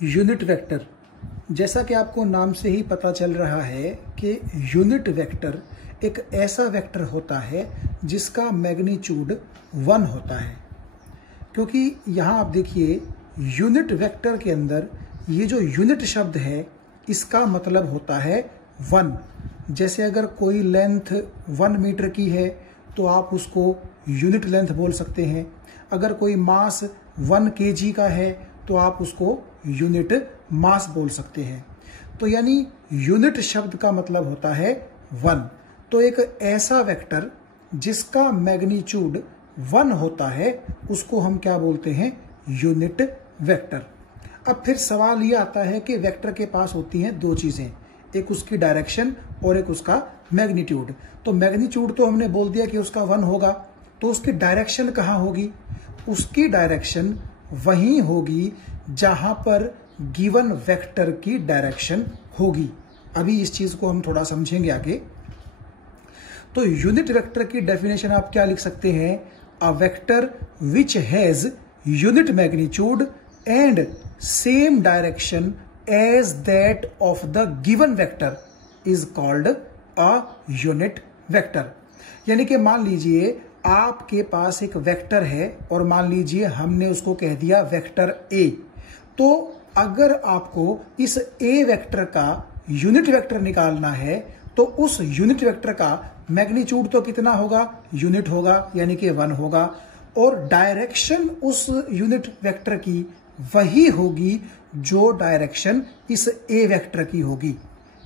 Unit vector, जैसा कि आपको नाम से ही पता चल रहा है कि यूनिट वेक्टर एक ऐसा वेक्टर होता है जिसका मैग्नीट्यूड 1 होता है। क्योंकि यहाँ आप देखिए यूनिट वेक्टर के अंदर ये जो यूनिट शब्द है इसका मतलब होता है 1। जैसे अगर कोई लेंथ 1 मीटर की है तो आप उसको यूनिट लेंथ बोल सकते हैं। अगर कोई मास 1 kg का है तो आप उसको यूनिट मास बोल सकते हैं। तो यानी यूनिट शब्द का मतलब होता है 1। तो एक ऐसा वेक्टर जिसका मैग्नीट्यूड 1 होता है उसको हम क्या बोलते हैं? Unit vector. अब फिर सवाल ये आता है कि वेक्टर के पास होती हैं दो चीजें, एक उसकी डायरेक्शन और एक उसका मैग्नीट्यूड। तो मैग्नीट्यूड तो हमने बोल दिया कि उसका 1 होगा, तो उसकी डायरेक्शन कहाँ होगी? उसकी डायरेक्शन वहीं होगी जहां पर गिवन वेक्टर की डायरेक्शन होगी। अभी इस चीज को हम थोड़ा समझेंगे आगे। तो यूनिट वेक्टर की डेफिनेशन आप क्या लिख सकते हैं? A vector which has unit magnitude and same direction as that of the given vector is called a unit vector. यानी कि मान लीजिए आपके पास एक वेक्टर है और मान लीजिए हमने उसको कह दिया वेक्टर ए। तो अगर आपको इस ए वेक्टर का यूनिट वेक्टर निकालना है तो उस यूनिट वेक्टर का मैग्नीट्यूड तो कितना होगा? यूनिट होगा, यानी कि 1 होगा। और डायरेक्शन उस यूनिट वेक्टर की वही होगी जो डायरेक्शन इस ए वेक्टर की होगी।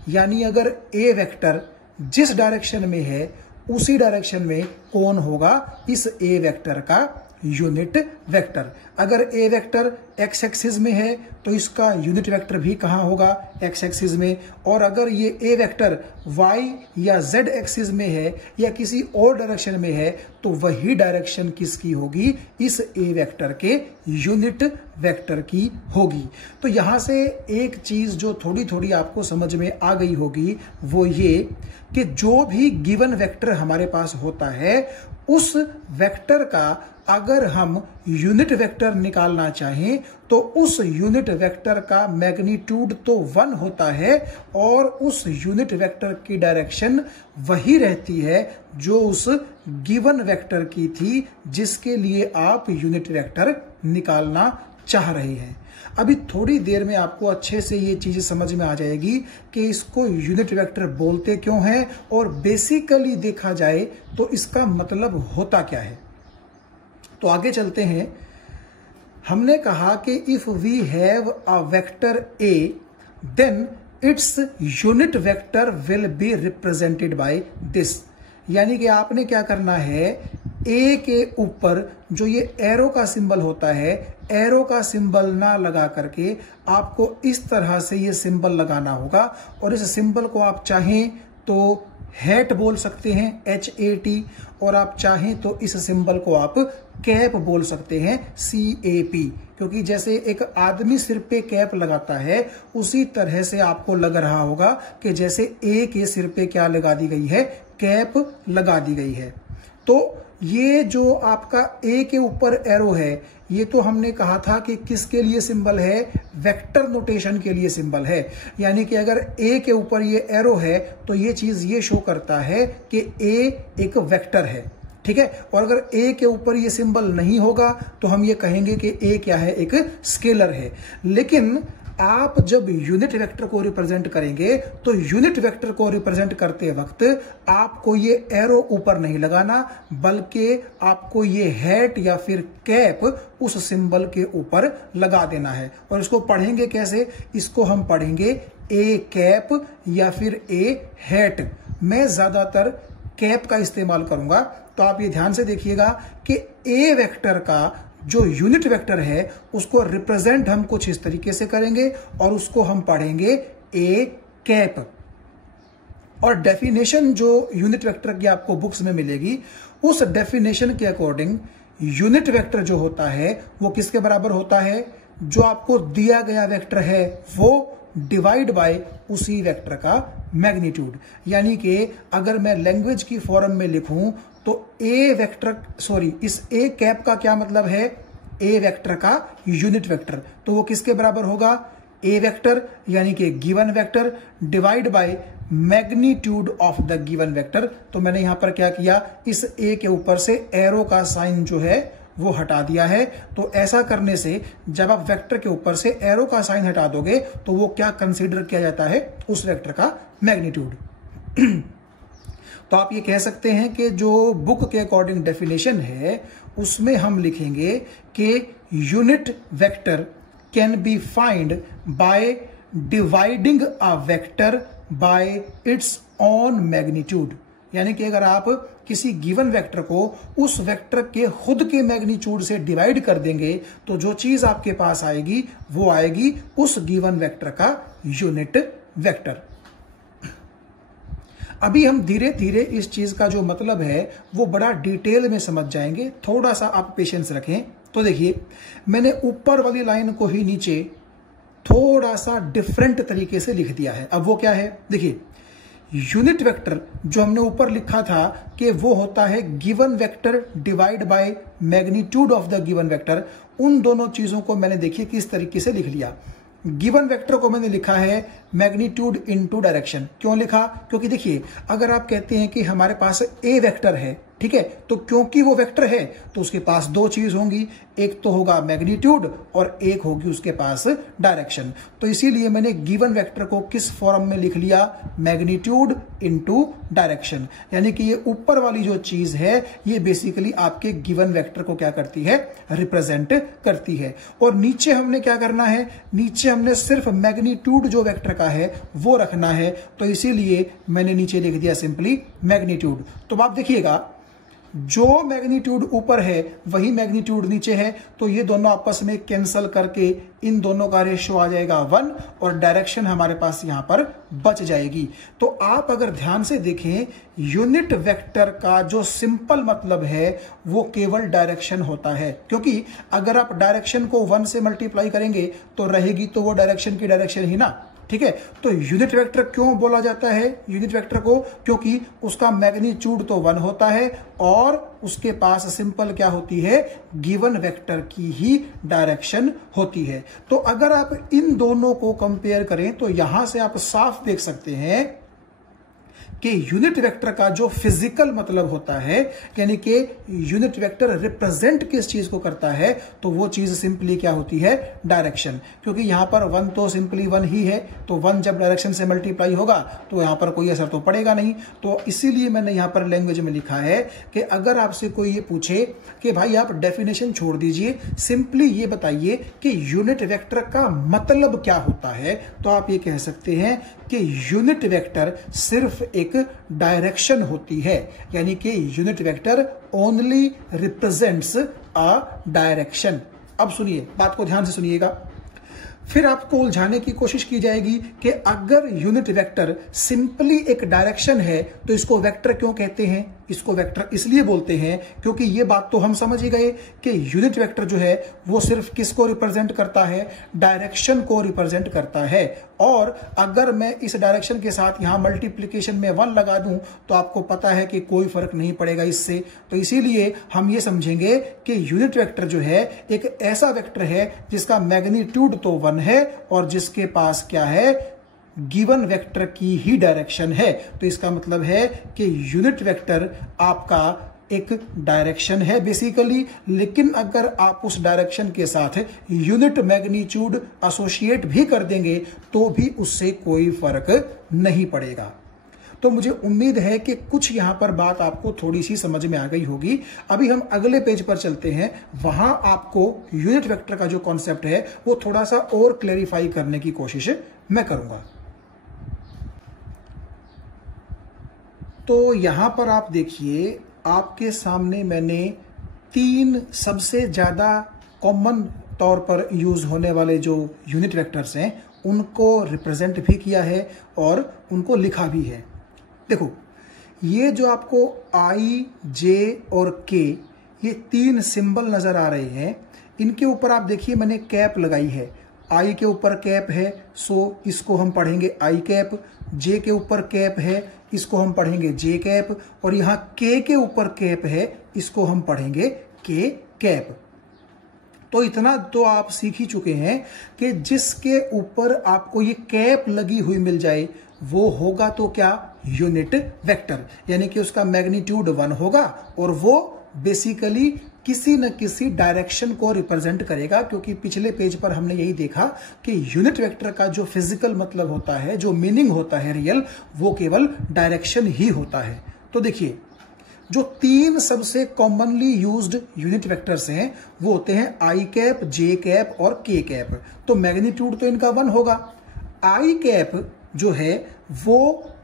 यानी अगर ए वेक्टर जिस डायरेक्शन में है उसी डायरेक्शन में कौन होगा? इस ए वेक्टर का यूनिट वेक्टर। अगर ए वेक्टर एक्स एक्सिस में है तो इसका यूनिट वेक्टर भी कहां होगा? एक्स एक्सिस में। और अगर ये ए वेक्टर वाई या जेड एक्सिस में है या किसी और डायरेक्शन में है तो वही डायरेक्शन किसकी होगी? इस ए वेक्टर के यूनिट वेक्टर की होगी। तो यहां से एक चीज जो थोड़ी थोड़ी आपको समझ में आ गई होगी वो ये कि जो भी गिवन वेक्टर हमारे पास होता है उस वेक्टर का अगर हम यूनिट वेक्टर निकालना चाहें तो उस यूनिट वेक्टर का मैग्नीट्यूड तो 1 होता है और उस यूनिट वेक्टर की डायरेक्शन वही रहती है जो उस गिवन वेक्टर की थी जिसके लिए आप यूनिट वेक्टर निकालना चाह रहे हैं। अभी थोड़ी देर में आपको अच्छे से ये चीज समझ में आ जाएगी कि इसको यूनिट वेक्टर बोलते क्यों हैं और बेसिकली देखा जाए तो इसका मतलब होता क्या है। तो आगे चलते हैं। हमने कहा कि if we have a vector A then it's unit vector will be represented by this. यानी कि आपने क्या करना है, ए के ऊपर जो ये एरो का सिंबल होता है, एरो का सिंबल ना लगा करके आपको इस तरह से ये सिंबल लगाना होगा। और इस सिंबल को आप चाहें तो हैट बोल सकते हैं, HAT, और आप चाहें तो इस सिंबल को आप कैप बोल सकते हैं, CAP। क्योंकि जैसे एक आदमी सिर पे कैप लगाता है उसी तरह से आपको लग रहा होगा कि जैसे ए के सिर पे क्या लगा दी गई है? कैप लगा दी गई है। तो ये जो आपका ए के ऊपर एरो है ये तो हमने कहा था कि किसके लिए सिंबल है? वेक्टर नोटेशन के लिए सिंबल है। यानी कि अगर ए के ऊपर ये एरो है तो ये चीज ये शो करता है कि ए एक वेक्टर है, ठीक है। और अगर ए के ऊपर ये सिंबल नहीं होगा तो हम ये कहेंगे कि ए क्या है? एक स्केलर है। लेकिन आप जब यूनिट वेक्टर को रिप्रेजेंट करेंगे तो यूनिट वेक्टर को रिप्रेजेंट करते वक्त आपको ये एरो ऊपर नहीं लगाना, बल्कि आपको ये हैट या फिर कैप उस सिंबल के ऊपर लगा देना है। और इसको पढ़ेंगे कैसे? इसको हम पढ़ेंगे ए कैप या फिर ए हैट। मैं ज्यादातर कैप का इस्तेमाल करूंगा, तो आप ये ध्यान से देखिएगा कि ए वेक्टर का जो यूनिट वेक्टर है उसको रिप्रेजेंट हम कुछ इस तरीके से करेंगे और उसको हम पढ़ेंगे ए कैप। और डेफिनेशन जो यूनिट वेक्टर की आपको बुक्स में मिलेगी उस डेफिनेशन के अकॉर्डिंग यूनिट वेक्टर जो होता है वो किसके बराबर होता है? जो आपको दिया गया वेक्टर है वो डिवाइड बाय उसी वेक्टर का मैग्नीट्यूड। यानी कि अगर मैं लैंग्वेज की फॉर्म में लिखूं तो इस ए कैप का क्या मतलब है? ए वेक्टर का यूनिट वेक्टर। तो वो किसके बराबर होगा? ए वेक्टर यानी कि given vector divide by magnitude of the given vector. तो मैंने यहां पर क्या किया, इस ए के ऊपर से एरो का साइन जो है वो हटा दिया है। तो ऐसा करने से जब आप वेक्टर के ऊपर से एरो का साइन हटा दोगे तो वो क्या कंसीडर किया जाता है, उस वेक्टर का मैग्नीट्यूड। तो आप ये कह सकते हैं कि जो बुक के अकॉर्डिंग डेफिनेशन है उसमें हम लिखेंगे कि unit vector can be find by dividing a vector by it's on magnitude. यानी कि अगर आप किसी गिवन वेक्टर को उस वेक्टर के खुद के मैग्नीट्यूड से डिवाइड कर देंगे तो जो चीज आपके पास आएगी वो आएगी उस गिवन वेक्टर का यूनिट वेक्टर। अभी हम धीरे धीरे इस चीज का जो मतलब है वो बड़ा डिटेल में समझ जाएंगे, थोड़ा सा आप पेशेंस रखें। तो देखिए, मैंने ऊपर वाली लाइन को ही नीचे थोड़ा सा डिफरेंट तरीके से लिख दिया है। अब वो क्या है, देखिए, यूनिट वेक्टर जो हमने ऊपर लिखा था कि वो होता है given vector divide by magnitude of the given vector, उन दोनों चीजों को मैंने देखिए किस तरीके से लिख लिया। गिवन वेक्टर को मैंने लिखा है मैग्नीट्यूड इनटू डायरेक्शन। क्यों लिखा, क्योंकि देखिए अगर आप कहते हैं कि हमारे पास ए वेक्टर है, ठीक है, तो क्योंकि वो वेक्टर है तो उसके पास दो चीज होंगी, एक तो होगा मैग्नीट्यूड और एक होगी उसके पास डायरेक्शन। तो इसीलिए मैंने गिवन वेक्टर को किस फॉर्म में लिख लिया, मैग्नीट्यूड इनटू डायरेक्शन। यानी कि ये ऊपर वाली जो चीज है ये बेसिकली आपके गिवन वेक्टर को क्या करती है, रिप्रेजेंट करती है। और नीचे हमने क्या करना है, नीचे हमने सिर्फ मैग्नीट्यूड जो वेक्टर का है वो रखना है। तो इसीलिए मैंने नीचे लिख दिया सिंपली मैग्नीट्यूड। तो आप देखिएगा, जो मैग्नीट्यूड ऊपर है वही मैग्नीट्यूड नीचे है, तो ये दोनों आपस में कैंसल करके इन दोनों का रेशियो आ जाएगा 1 और डायरेक्शन हमारे पास यहां पर बच जाएगी। तो आप अगर ध्यान से देखें, यूनिट वेक्टर का जो सिंपल मतलब है वो केवल डायरेक्शन होता है, क्योंकि अगर आप डायरेक्शन को 1 से मल्टीप्लाई करेंगे तो रहेगी तो वो डायरेक्शन की डायरेक्शन ही ना, ठीक है। तो यूनिट वेक्टर क्यों बोला जाता है यूनिट वेक्टर को, क्योंकि उसका मैग्नीट्यूड तो 1 होता है और उसके पास सिंपल क्या होती है, गिवन वेक्टर की ही डायरेक्शन होती है। तो अगर आप इन दोनों को कंपेयर करें तो यहां से आप साफ देख सकते हैं कि यूनिट वेक्टर का जो फिजिकल मतलब होता है, यानी कि यूनिट वेक्टर रिप्रेजेंट किस चीज को करता है, तो वो चीज सिंपली क्या होती है, डायरेक्शन। क्योंकि यहां पर 1 तो सिंपली 1 ही है, तो 1 जब डायरेक्शन से मल्टीप्लाई होगा तो यहां पर कोई असर तो पड़ेगा नहीं। तो इसीलिए मैंने यहां पर लैंग्वेज में लिखा है कि अगर आपसे कोई ये पूछे कि भाई आप डेफिनेशन छोड़ दीजिए, सिंपली ये बताइए कि यूनिट वेक्टर का मतलब क्या होता है, तो आप ये कह सकते हैं कि यूनिट वेक्टर सिर्फ एक डायरेक्शन होती है। यानी कि unit vector only represents a direction. अब सुनिए, बात को ध्यान से सुनिएगा, फिर आपको उलझाने की कोशिश की जाएगी कि अगर यूनिट वेक्टर सिंपली एक डायरेक्शन है तो इसको वेक्टर क्यों कहते हैं। इसको वेक्टर इसलिए बोलते हैं क्योंकि ये बात तो हम समझ ही गए कि यूनिट वेक्टर जो है वो सिर्फ किसको रिप्रेजेंट करता है, डायरेक्शन को रिप्रेजेंट करता है। और अगर मैं इस डायरेक्शन के साथ यहां मल्टीप्लीकेशन में 1 लगा दूं तो आपको पता है कि कोई फर्क नहीं पड़ेगा इससे। तो इसीलिए हम ये समझेंगे कि यूनिट वेक्टर जो है एक ऐसा वेक्टर है जिसका मैग्नीट्यूड तो 1 है और जिसके पास क्या है, गिवन वेक्टर की ही डायरेक्शन है। तो इसका मतलब है कि यूनिट वेक्टर आपका एक डायरेक्शन है बेसिकली, लेकिन अगर आप उस डायरेक्शन के साथ यूनिट मैग्नीट्यूड एसोसिएट भी कर देंगे तो भी उससे कोई फर्क नहीं पड़ेगा। तो मुझे उम्मीद है कि कुछ यहां पर बात आपको थोड़ी सी समझ में आ गई होगी। अभी हम अगले पेज पर चलते हैं, वहां आपको यूनिट वेक्टर का जो कॉन्सेप्ट है वो थोड़ा सा और क्लैरिफाई करने की कोशिश मैं करूंगा। तो यहां पर आप देखिए, आपके सामने मैंने 3 सबसे ज्यादा कॉमन तौर पर यूज होने वाले जो यूनिट वेक्टर्स हैं उनको रिप्रेजेंट भी किया है और उनको लिखा भी है। देखो, ये जो आपको आई, जे और के, ये 3 सिंबल नजर आ रहे हैं, इनके ऊपर आप देखिए मैंने कैप लगाई है। आई के ऊपर कैप है, सो इसको हम पढ़ेंगे आई कैप। जे के ऊपर कैप है, इसको हम पढ़ेंगे जे कैप। और यहां के ऊपर कैप है, इसको हम पढ़ेंगे के कैप। तो इतना तो आप सीख ही चुके हैं कि जिसके ऊपर आपको ये कैप लगी हुई मिल जाए वो होगा तो क्या, यूनिट वेक्टर, यानी कि उसका मैग्नीट्यूड 1 होगा और वो बेसिकली किसी न किसी डायरेक्शन को रिप्रेजेंट करेगा, क्योंकि पिछले पेज पर हमने यही देखा कि यूनिट वेक्टर का जो फिजिकल मतलब होता है, जो मीनिंग होता है रियल, वो केवल डायरेक्शन ही होता है। तो देखिए, जो 3 सबसे कॉमनली यूज्ड यूनिट वेक्टर्स हैं वो होते हैं आई कैप, जे कैप और के कैप। तो मैग्नीट्यूड तो इनका 1 होगा। आई कैप जो है वो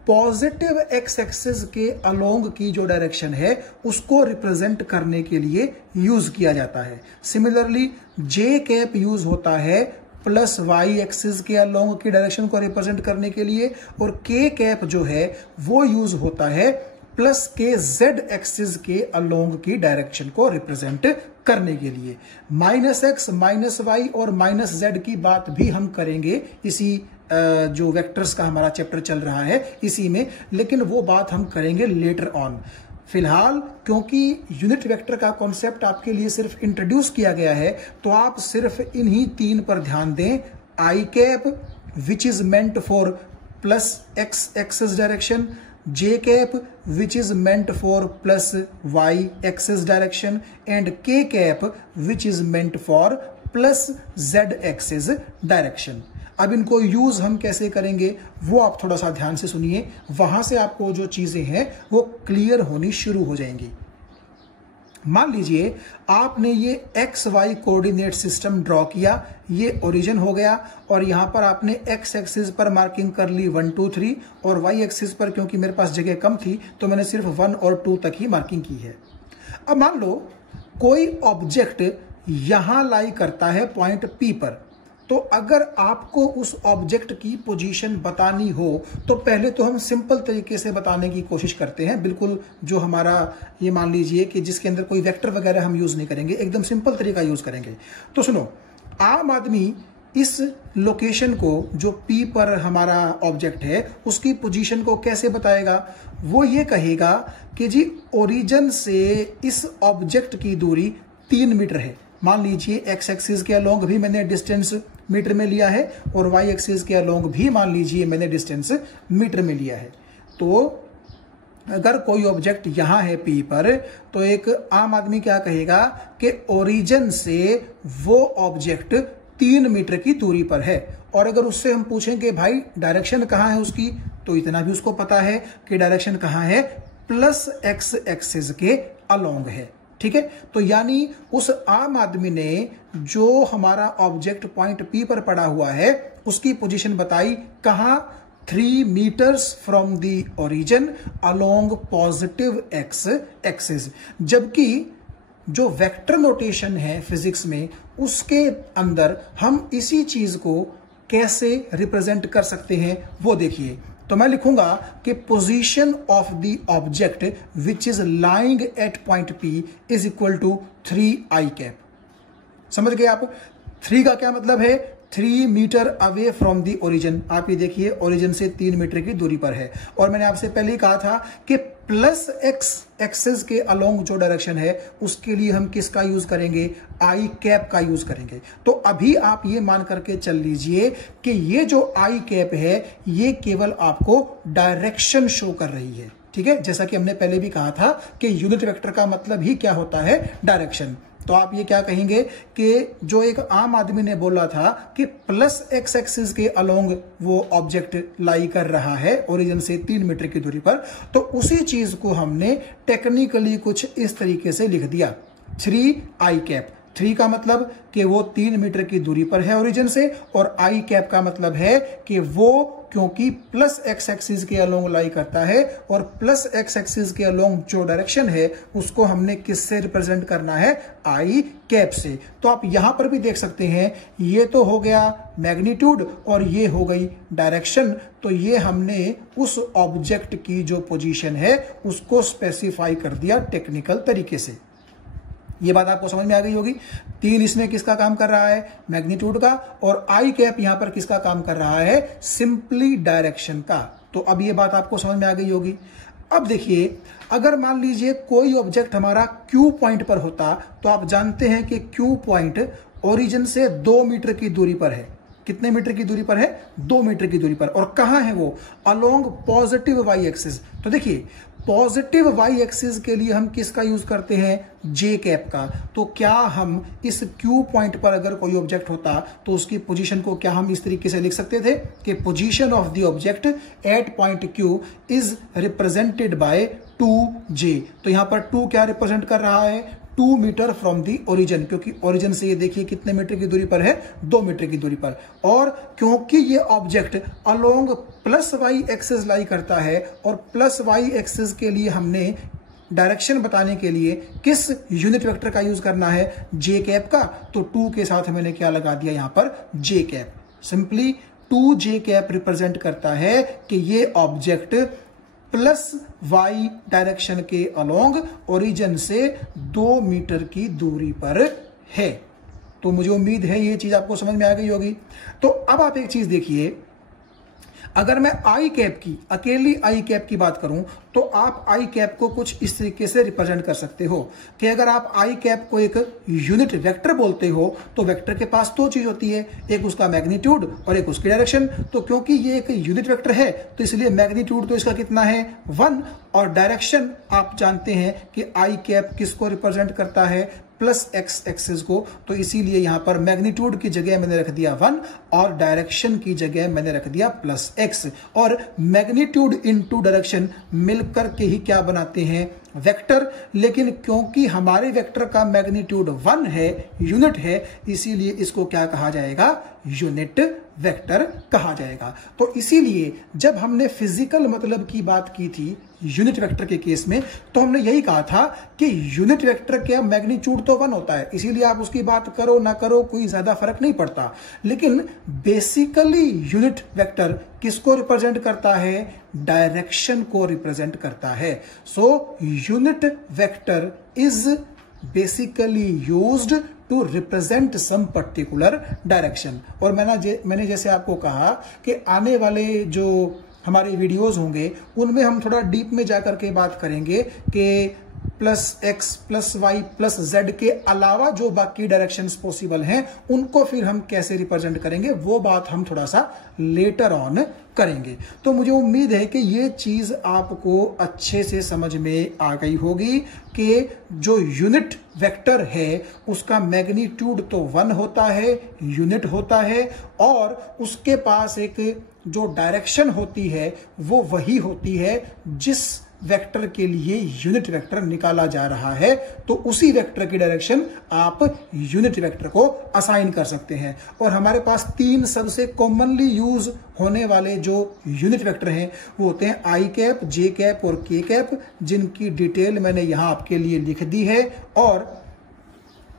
पॉजिटिव एक्स एक्सिस के अलोंग की जो डायरेक्शन है उसको रिप्रेजेंट करने के लिए यूज किया जाता है। सिमिलरली जे कैप यूज होता है प्लस वाई एक्सिस के अलोंग की डायरेक्शन को रिप्रेजेंट करने के लिए, और के कैप जो है वो यूज होता है प्लस के जेड एक्सिस के अलोंग की डायरेक्शन को रिप्रेजेंट करने के लिए। -x, -y और -z की बात भी हम करेंगे इसी जो वेक्टर्स का हमारा चैप्टर चल रहा है इसी में, लेकिन वो बात हम करेंगे लेटर ऑन। फिलहाल क्योंकि यूनिट वेक्टर का कॉन्सेप्ट आपके लिए सिर्फ इंट्रोड्यूस किया गया है, तो आप सिर्फ इन्हीं 3 पर ध्यान दें। I cap which is meant for plus X axis direction, J cap which is meant for plus y axis direction, and K cap which is meant for plus z axis direction। अब इनको use हम कैसे करेंगे वो आप थोड़ा सा ध्यान से सुनिए, वहां से आपको जो चीजें हैं वो क्लियर होनी शुरू हो जाएंगी। मान लीजिए आपने ये X Y coordinate system draw किया, ये ओरिजिन हो गया, और यहां पर आपने एक्स एक्सिस पर मार्किंग कर ली 1 2 3, और वाई एक्सिस पर क्योंकि मेरे पास जगह कम थी तो मैंने सिर्फ 1 और 2 तक ही मार्किंग की है। अब मान लो कोई ऑब्जेक्ट यहां लाई करता है पॉइंट पी पर, तो अगर आपको उस ऑब्जेक्ट की पोजीशन बतानी हो तो पहले तो हम सिंपल तरीके से बताने की कोशिश करते हैं, बिल्कुल जो हमारा ये मान लीजिए कि जिसके अंदर कोई वेक्टर वगैरह हम यूज नहीं करेंगे, एकदम सिंपल तरीका यूज करेंगे। तो सुनो, आम आदमी इस लोकेशन को जो पी पर हमारा ऑब्जेक्ट है उसकी पोजीशन को कैसे बताएगा? वो ये कहेगा कि जी ओरिजिन से इस ऑब्जेक्ट की दूरी 3 मीटर है। मान लीजिए एक्स एक्सिस के अलोंग भी मैंने डिस्टेंस मीटर में लिया है और वाई एक्सिस के अलोंग भी मान लीजिए मैंने डिस्टेंस मीटर में लिया है। तो अगर कोई ऑब्जेक्ट यहां है पी पर, तो एक आम आदमी क्या कहेगा कि ओरिजिन से वो ऑब्जेक्ट 3 मीटर की दूरी पर है। और अगर उससे हम पूछें कि भाई डायरेक्शन कहां है उसकी, तो इतना भी उसको पता है कि डायरेक्शन कहां है, प्लस एक्स एक्सिस के अलोंग है। ठीक है, तो यानी उस आम आदमी ने जो हमारा ऑब्जेक्ट पॉइंट पी पर पड़ा हुआ है उसकी पोजीशन बताई कहां, 3 metres from the origin along positive X axis. जबकि जो वेक्टर नोटेशन है फिजिक्स में उसके अंदर हम इसी चीज को कैसे रिप्रेजेंट कर सकते हैं वो देखिए। तो मैं लिखूंगा कि position of the object which is lying at point P is equal to 3 I cap. समझ गए आप? 3 का क्या मतलब है? 3 metre away from the origin. आप ये देखिए ओरिजिन से 3 मीटर की दूरी पर है। और मैंने आपसे पहले ही कहा था कि प्लस एक्स एक्सिस के अलोंग जो डायरेक्शन है उसके लिए हम किसका यूज करेंगे? आई कैप का यूज करेंगे। तो अभी आप ये मान करके चल लीजिए कि ये जो आई कैप है ये केवल आपको डायरेक्शन शो कर रही है। ठीक है, जैसा कि हमने पहले भी कहा था कि यूनिट वेक्टर का मतलब ही क्या होता है? डायरेक्शन। तो आप ये क्या कहेंगे कि जो एक आम आदमी ने बोला था कि प्लस एक्स एक्सिस के अलोंग वो ऑब्जेक्ट लाई कर रहा है ओरिजिन से 3 मीटर की दूरी पर, तो उसी चीज को हमने टेक्निकली कुछ इस तरीके से लिख दिया, 3 आई कैप। 3 का मतलब कि वो 3 मीटर की दूरी पर है ओरिजिन से, और आई कैप का मतलब है कि वो क्योंकि प्लस एक्स एक्सिस के अलोंग लाई करता है, और प्लस एक्स एक्सिस के अलोंग जो डायरेक्शन है उसको हमने किससे रिप्रेजेंट करना है? आई कैप से। तो आप यहां पर भी देख सकते हैं, ये तो हो गया मैग्नीट्यूड और ये हो गई डायरेक्शन। तो ये हमने उस ऑब्जेक्ट की जो पोजीशन है उसको स्पेसिफाई कर दिया टेक्निकल तरीके से। ये बात आपको समझ में आ गई होगी। 3 इसमें किसका काम कर रहा है? मैग्नीट्यूड का। और आई कैप यहां पर किसका काम कर रहा है? सिंपली डायरेक्शन का। तो अब ये बात आपको समझ में आ गई होगी। अब देखिए, अगर मान लीजिए कोई ऑब्जेक्ट हमारा क्यू पॉइंट पर होता, तो आप जानते हैं कि क्यू पॉइंट ओरिजिन से 2 मीटर की दूरी पर है। कितने मीटर की दूरी पर है? 2 मीटर की दूरी पर। और कहां है वो? Along positive Y axis. तो देखिए, पॉजिटिव वाई एक्सिस के लिए हम किसका यूज करते हैं? जे कैप का। तो क्या हम इस क्यू पॉइंट पर अगर कोई ऑब्जेक्ट होता तो उसकी पोजीशन को क्या हम इस तरीके से लिख सकते थे कि position of the object at point Q is represented by 2J। तो यहां पर 2 क्या रिप्रेजेंट कर रहा है? 2 मीटर फ्रॉम दी ओरिजिन, क्योंकि ओरिजिन से ये देखिए कितने मीटर की दूरी पर है? 2 मीटर की दूरी पर। और क्योंकि ये object along plus Y axis lie करता है और प्लस वाई एक्सिस के लिए हमने डायरेक्शन बताने के लिए किस यूनिट वेक्टर का यूज करना है? जे कैप का। तो 2 के साथ मैंने क्या लगा दिया यहां पर? J cap. Simply 2J cap represent करता है कि ये ऑब्जेक्ट प्लस वाई डायरेक्शन के अलोंग ओरिजिन से 2 मीटर की दूरी पर है। तो मुझे उम्मीद है ये चीज आपको समझ में आ गई होगी। तो अब आप एक चीज देखिए, अगर मैं आई कैप की, अकेली आई कैप की बात करूं तो आप आई कैप को कुछ इस तरीके से रिप्रेजेंट कर सकते हो कि अगर आप आई कैप को एक यूनिट वेक्टर बोलते हो तो वेक्टर के पास 2 चीज होती है, एक उसका मैग्नीट्यूड और एक उसकी डायरेक्शन। तो क्योंकि ये एक यूनिट वेक्टर है तो इसलिए मैग्नीट्यूड तो इसका कितना है? 1। और डायरेक्शन आप जानते हैं कि आई कैप किसको रिप्रेजेंट करता है? प्लस एक्स एक्सिस को। तो इसीलिए यहां पर मैग्नीट्यूड की जगह मैंने रख दिया 1 और डायरेक्शन की जगह मैंने रख दिया प्लस एक्स। और मैग्नीट्यूड इनटू डायरेक्शन मिलकर के ही क्या बनाते हैं? वेक्टर। लेकिन क्योंकि हमारे वेक्टर का मैग्नीट्यूड 1 है, यूनिट है, इसीलिए इसको क्या कहा जाएगा? यूनिट वेक्टर कहा जाएगा। तो इसीलिए जब हमने फिजिकल मतलब की बात की थी यूनिट वेक्टर के केस में, तो हमने यही कहा था कि यूनिट वेक्टर का मैग्नीट्यूड तो 1 होता है, इसीलिए आप उसकी बात करो ना करो कोई ज्यादा फर्क नहीं पड़ता। लेकिन बेसिकली यूनिट वेक्टर किसको रिप्रेजेंट करता है? डायरेक्शन को रिप्रेजेंट करता है। So unit vector is basically used to represent some particular direction. और मैंने जैसे आपको कहा कि आने वाले जो हमारे वीडियोस होंगे उनमें हम थोड़ा डीप में जाकर के बात करेंगे कि plus X plus Y plus Z के अलावा जो बाकी डायरेक्शंस पॉसिबल हैं उनको फिर हम कैसे रिप्रेजेंट करेंगे, वो बात हम थोड़ा सा लेटर ऑन करेंगे। तो मुझे उम्मीद है कि ये चीज आपको अच्छे से समझ में आ गई होगी कि जो यूनिट वेक्टर है उसका मैग्नीट्यूड तो 1 होता है, यूनिट होता है, और उसके पास एक जो डायरेक्शन होती है वो वही होती है जिस वेक्टर के लिए यूनिट वेक्टर निकाला जा रहा है। तो उसी वेक्टर की डायरेक्शन आप यूनिट वेक्टर को असाइन कर सकते हैं। और हमारे पास 3 सबसे कॉमनली यूज होने वाले जो यूनिट वेक्टर हैं वो होते हैं आई कैप, जे कैप और के कैप, जिनकी डिटेल मैंने यहां आपके लिए लिख दी है। और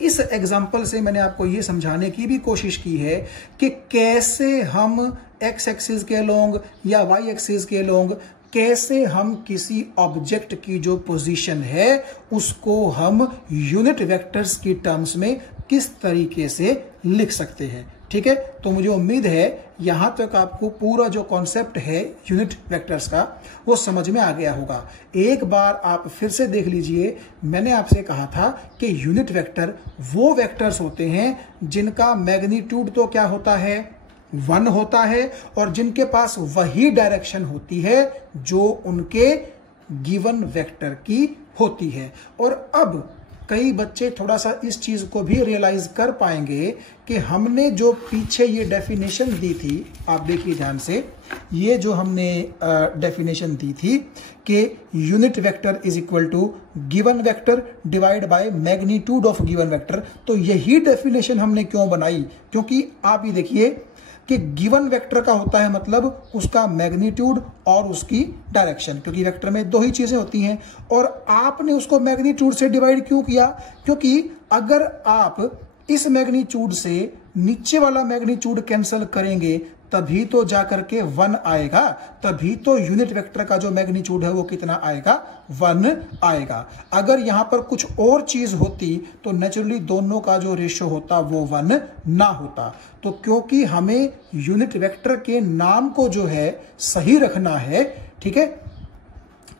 इस एग्जाम्पल से मैंने आपको यह समझाने की भी कोशिश की है कि कैसे हम एक्स एक्सिस के अलोंग या वाई एक्सिस के अलोंग कैसे हम किसी ऑब्जेक्ट की जो पोजीशन है उसको हम यूनिट वेक्टर्स की टर्म्स में किस तरीके से लिख सकते हैं। ठीक है, तो मुझे उम्मीद है यहां तक आपको पूरा जो कॉन्सेप्ट है यूनिट वेक्टर्स का वो समझ में आ गया होगा। एक बार आप फिर से देख लीजिए, मैंने आपसे कहा था कि यूनिट वेक्टर वो वेक्टर्स होते हैं जिनका मैग्नीट्यूड तो क्या होता है? 1 होता है, और जिनके पास वही डायरेक्शन होती है जो उनके गिवन वेक्टर की होती है। और अब कई बच्चे थोड़ा सा इस चीज को भी रियलाइज कर पाएंगे कि हमने जो पीछे ये डेफिनेशन दी थी, आप देखिए ध्यान से, ये जो हमने डेफिनेशन दी थी कि unit vector is equal to given vector divide by magnitude of given vector. तो यही डेफिनेशन हमने क्यों बनाई? क्योंकि आप ये देखिए कि गिवन वेक्टर का होता है मतलब उसका मैग्नीट्यूड और उसकी डायरेक्शन, क्योंकि वेक्टर में 2 ही चीजें होती हैं। और आपने उसको मैग्नीट्यूड से डिवाइड क्यों किया? क्योंकि अगर आप इस मैग्नीट्यूड से नीचे वाला मैग्नीट्यूड कैंसिल करेंगे तभी तो जाकर के 1 आएगा, तभी तो यूनिट वेक्टर का जो मैग्नीट्यूड है वो कितना आएगा? 1 आएगा। अगर यहां पर कुछ और चीज होती तो नेचुरली दोनों का जो रेशियो होता वो 1 ना होता। तो क्योंकि हमें यूनिट वेक्टर के नाम को जो है सही रखना है, ठीक है,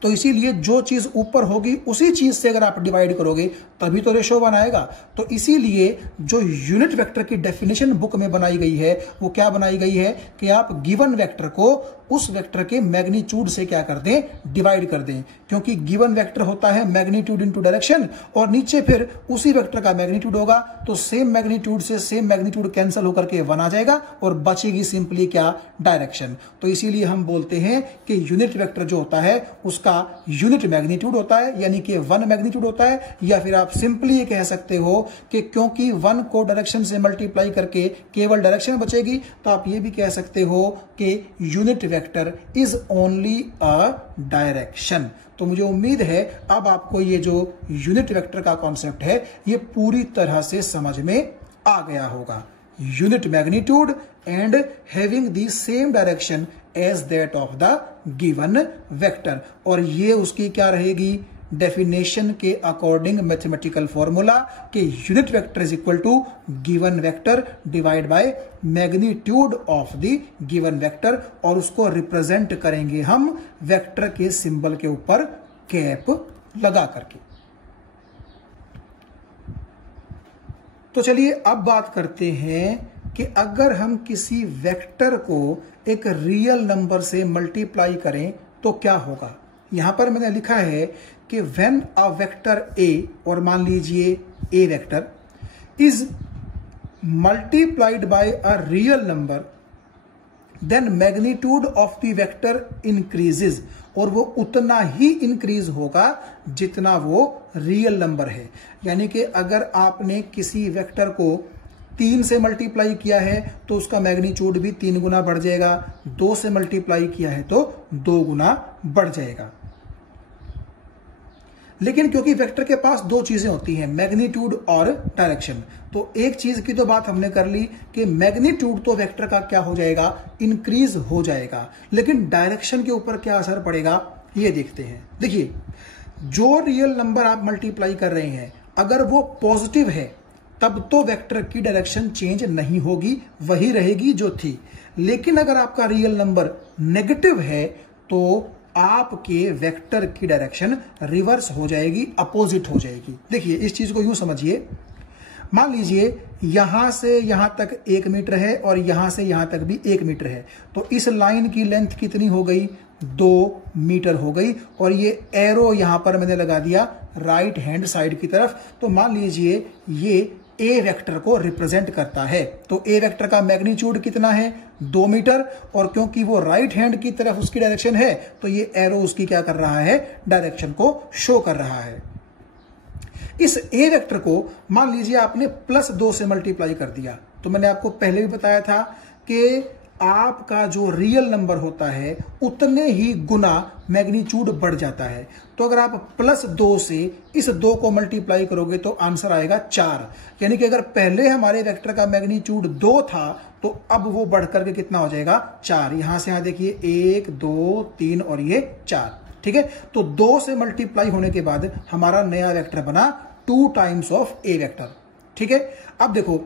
तो इसीलिए जो चीज ऊपर होगी उसी चीज से अगर आप डिवाइड करोगे तभी तो रेशो 1 आएगा। तो इसीलिए जो यूनिट वेक्टर की डेफिनेशन बुक में बनाई गई है वो क्या बनाई गई है कि आप गिवन वेक्टर को उस वेक्टर के मैग्नीट्यूड से क्या कर दें, डिवाइड कर दें, क्योंकि गिवन वेक्टर होता है मैग्नीट्यूड इनटू डायरेक्शन और नीचे फिर उसी वेक्टर का मैग्नीट्यूड होगा, तो सेम मैग्नीट्यूड से सेम मैग्नीट्यूड कैंसिल होकर के 1 आ जाएगा और बचेगी सिंपली क्या, डायरेक्शन। तो इसीलिए हम बोलते हैं कि यूनिट वेक्टर जो होता है उसका यूनिट मैग्नीट्यूड होता है, यानी कि 1 मैग्नीट्यूड होता है। या फिर आप सिंपली ये कह सकते हो कि क्योंकि 1 को डायरेक्शन से मल्टीप्लाई करके केवल डायरेक्शन बचेगी, तो आप ये भी कह सकते हो कि unit vector is only a direction. तो मुझे उम्मीद है अब आपको ये जो यूनिट वेक्टर का कॉन्सेप्ट है ये पूरी तरह से समझ में आ गया होगा। Unit magnitude and having the same direction as that of the given vector, और ये उसकी क्या रहेगी, डेफिनेशन के अकॉर्डिंग मैथमेटिकल फॉर्मूला कि unit vector is equal to given vector divide by magnitude of the given vector, और उसको represent करेंगे हम वेक्टर के सिंबल के ऊपर कैप लगा करके। तो चलिए अब बात करते हैं कि अगर हम किसी वेक्टर को एक रियल नंबर से मल्टीप्लाई करें तो क्या होगा। यहां पर मैंने लिखा है कि व्हेन अ वेक्टर ए, और मान लीजिए A vector is multiplied by a real number, then magnitude of the vector increases, और वो उतना ही इंक्रीज होगा जितना वो रियल नंबर है। यानी कि अगर आपने किसी वेक्टर को 3 से मल्टीप्लाई किया है तो उसका मैग्नीट्यूड भी 3 गुना बढ़ जाएगा, 2 से मल्टीप्लाई किया है तो 2 गुना बढ़ जाएगा। लेकिन क्योंकि वेक्टर के पास 2 चीजें होती हैं, मैग्नीट्यूड और डायरेक्शन, तो एक चीज की तो बात हमने कर ली कि मैग्नीट्यूड तो वेक्टर का क्या हो जाएगा, इंक्रीज हो जाएगा, लेकिन डायरेक्शन के ऊपर क्या असर पड़ेगा ये देखते हैं। देखिए, जो रियल नंबर आप मल्टीप्लाई कर रहे हैं अगर वो पॉजिटिव है तब तो वेक्टर की डायरेक्शन चेंज नहीं होगी, वही रहेगी जो थी। लेकिन अगर आपका रियल नंबर नेगेटिव है तो आपके वेक्टर की डायरेक्शन रिवर्स हो जाएगी, अपोजिट हो जाएगी। देखिए, इस चीज को यूं समझिए, मान लीजिए यहां से यहां तक 1 मीटर है और यहां से यहां तक भी 1 मीटर है, तो इस लाइन की लेंथ कितनी हो गई, 2 मीटर हो गई, और ये एरो यहां पर मैंने लगा दिया राइट हैंड साइड की तरफ। तो मान लीजिए ये ए वेक्टर को रिप्रेजेंट करता है, तो ए वेक्टर का मैग्नीट्यूड कितना है, 2 मीटर, और क्योंकि वो राइट हैंड की तरफ उसकी डायरेक्शन है तो ये एरो उसकी क्या कर रहा है, डायरेक्शन को शो कर रहा है। इस ए वेक्टर को मान लीजिए आपने +2 से मल्टीप्लाई कर दिया, तो मैंने आपको पहले भी बताया था कि आपका जो रियल नंबर होता है उतने ही गुना मैग्नीट्यूड बढ़ जाता है। तो अगर आप +2 से इस 2 को मल्टीप्लाई करोगे तो आंसर आएगा 4। यानी कि अगर पहले हमारे वेक्टर का मैग्नीट्यूड 2 था तो अब वो बढ़कर के कितना हो जाएगा, 4। यहां से यहां देखिए 1 2 3 और ये 4, ठीक है। तो 2 से मल्टीप्लाई होने के बाद हमारा नया वेक्टर बना 2 टाइम्स ऑफ ए वेक्टर, ठीक है। अब देखो,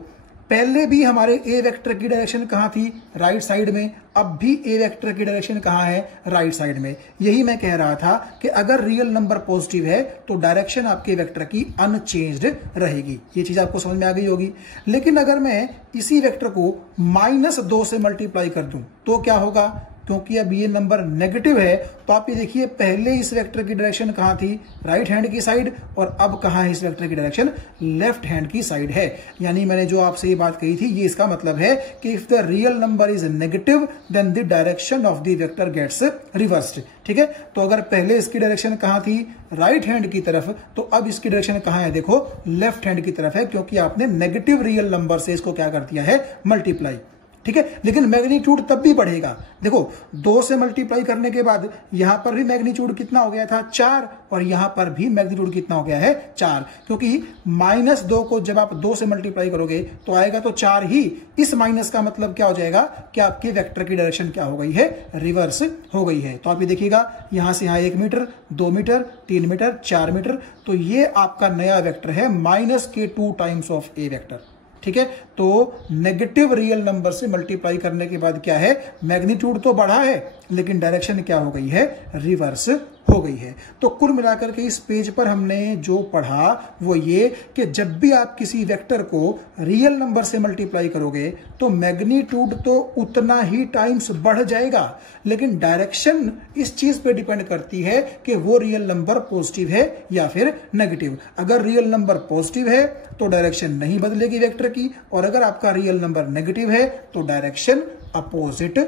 पहले भी हमारे ए वेक्टर की डायरेक्शन कहां थी, राइट साइड में, अब भी ए वेक्टर की डायरेक्शन कहां है, राइट साइड में। यही मैं कह रहा था कि अगर रियल नंबर पॉजिटिव है तो डायरेक्शन आपके वेक्टर की अनचेंज्ड रहेगी। ये चीज आपको समझ में आ गई होगी। लेकिन अगर मैं इसी वेक्टर को -2 से मल्टीप्लाई कर दूं तो क्या होगा, क्योंकि अब ये नंबर नेगेटिव है, तो आप ये देखिए पहले इस वेक्टर की डायरेक्शन कहां थी, राइट हैंड की साइड, और अब कहां है इस वेक्टर की डायरेक्शन, लेफ्ट हैंड की साइड है। यानी मैंने जो आपसे ये बात कही थी, ये इसका मतलब है कि if the real number is negative then the direction of the vector gets reversed, ठीक है। तो अगर पहले इसकी डायरेक्शन कहां थी, राइट हैंड की तरफ, तो अब इसकी डायरेक्शन कहां है, देखो लेफ्ट हैंड की तरफ है, क्योंकि आपने नेगेटिव रियल नंबर से इसको क्या कर दिया है, मल्टीप्लाई, ठीक है। लेकिन मैग्नीट्यूड तब भी बढ़ेगा। देखो, 2 से मल्टीप्लाई करने के बाद यहां पर भी मैग्नीट्यूड कितना हो गया था, 4, और यहां पर भी मैग्नीट्यूड कितना हो गया है, 4, क्योंकि -2 को जब आप 2 से मल्टीप्लाई करोगे तो आएगा तो 4 ही। इस माइनस का मतलब क्या हो जाएगा कि आपके वेक्टर की डायरेक्शन क्या हो गई है, रिवर्स हो गई है। तो आप ये देखिएगा, यहां से यहां 1 मीटर, 2 मीटर, 3 मीटर, 4 मीटर, तो ये आपका नया वेक्टर है -2 टाइम्स ऑफ ए वेक्टर, ठीक है। तो नेगेटिव रियल नंबर से मल्टीप्लाई करने के बाद क्या है, मैग्नीट्यूड तो बढ़ा है लेकिन डायरेक्शन क्या हो गई है, रिवर्स हो गई है। तो कुल मिलाकर के इस पेज पर हमने जो पढ़ा वो ये कि जब भी आप किसी वेक्टर को रियल नंबर से मल्टीप्लाई करोगे तो मैग्नीट्यूड तो उतना ही टाइम्स बढ़ जाएगा, लेकिन डायरेक्शन इस चीज पे डिपेंड करती है कि वो रियल नंबर पॉजिटिव है या फिर नेगेटिव। अगर रियल नंबर पॉजिटिव है तो डायरेक्शन नहीं बदलेगी वेक्टर की, और अगर आपका रियल नंबर नेगेटिव है तो डायरेक्शन अपोजिट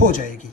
हो जाएगी।